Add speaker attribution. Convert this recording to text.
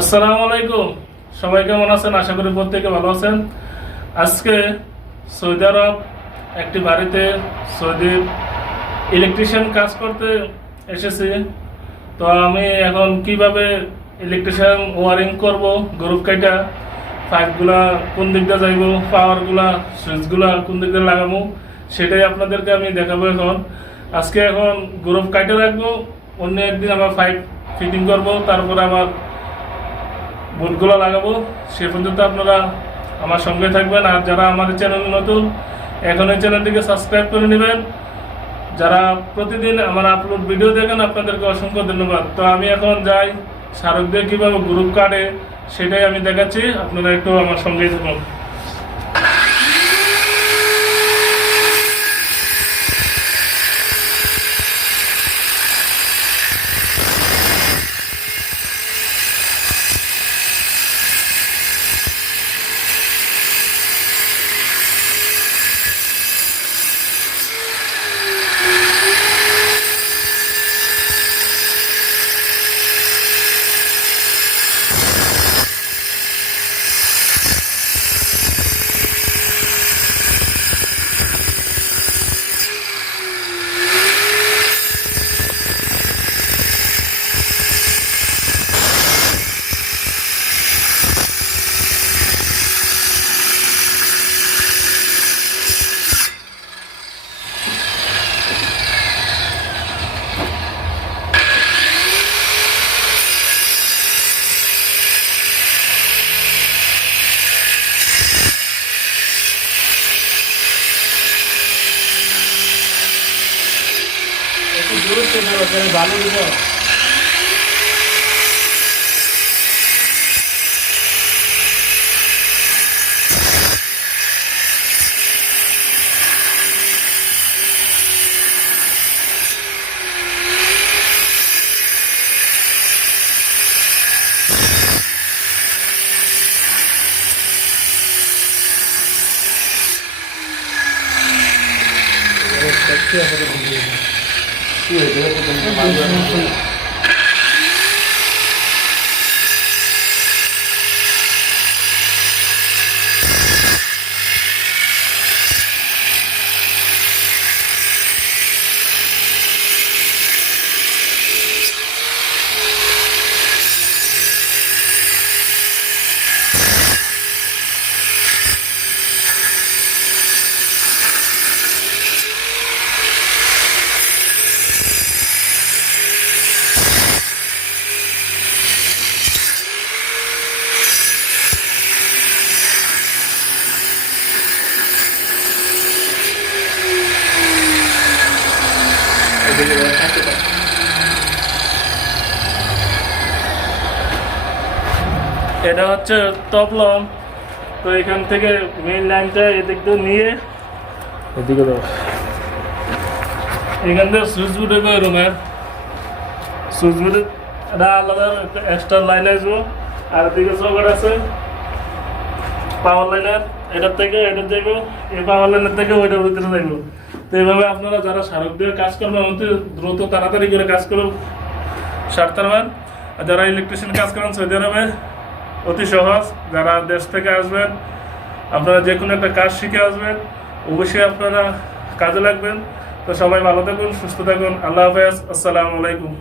Speaker 1: আসসালামু আলাইকুম। সবাই কেমন আছেন? আশা করি প্রত্যেকে ভালো আছেন। আজকে সৌদি আরব, একটি বাড়িতে সৌদি ইলেকট্রিশিয়ান কাজ করতে এসেছি। তো আমি এখন কীভাবে ইলেকট্রিশিয়ান ওয়ারিং করব গ্রুপ কাইটা পাইপগুলা কোন দিক দিয়ে যাইব পাওয়ারগুলা সুইচগুলা কোন দিক দিয়ে লাগাবো, সেটাই আপনাদেরকে আমি দেখাবো এখন। আজকে এখন গ্রুপ কাইটে রাখব, অন্য একদিন আমার পাইপ ফিটিং করব, তারপরে আবার বোর্ডগুলো লাগাবো, সে পর্যন্ত আপনারা আমার সঙ্গে থাকবেন। আর যারা আমাদের চ্যানেল নতুন, এখন এই চ্যানেলটিকে সাবস্ক্রাইব করে নেবেন। যারা প্রতিদিন আমার আপলোড ভিডিও দেখেন, আপনাদেরকে অসংখ্য ধন্যবাদ। তো আমি এখন যাই, শাহরুখ কীভাবে গ্রুপ কার্ডে সেটাই আমি দেখাচ্ছি। আপনারা একটু আমার সঙ্গেই থাকুন। આવશે ને અત્યારે ભાલું લીધો Yeah, I'm going to do it.
Speaker 2: ভালো দিব
Speaker 1: এটা হচ্ছে তপলম তো এখান থেকে মেইন লাইনটা এদিক দিয়ে নিয়ে এদিকে দাও। এখান থেকে সুইচ বোর্ড হবে রুমের সুইচ বোর্ডে এটা আলাদা এক্সট্রা লাইন আসব। আর এদিকে সকেট আছে। পাওয়ার লাইনের এটার থেকে এটার যাইব এই পাওয়ার লাইনের থেকে ওইটার ভিতরে যাইব তো এইভাবে আপনারা যারা স্মারক দিয়ে কাজ করবেন, অতি দ্রুত তাড়াতাড়ি করে কাজ করুন। সারতে পারবেন আর যারা ইলেকট্রিশিয়ান কাজ করেন, সৌদি আরবে অতি সহজ। যারা দেশ থেকে আসবেন, আপনারা যে কোনো একটা কাজ শিখে আসবেন, অবশ্যই আপনারা কাজে লাগবেন। তো সবাই ভালো থাকুন, সুস্থ থাকুন। আল্লাহ হাফেজ। আসসালামু আলাইকুম।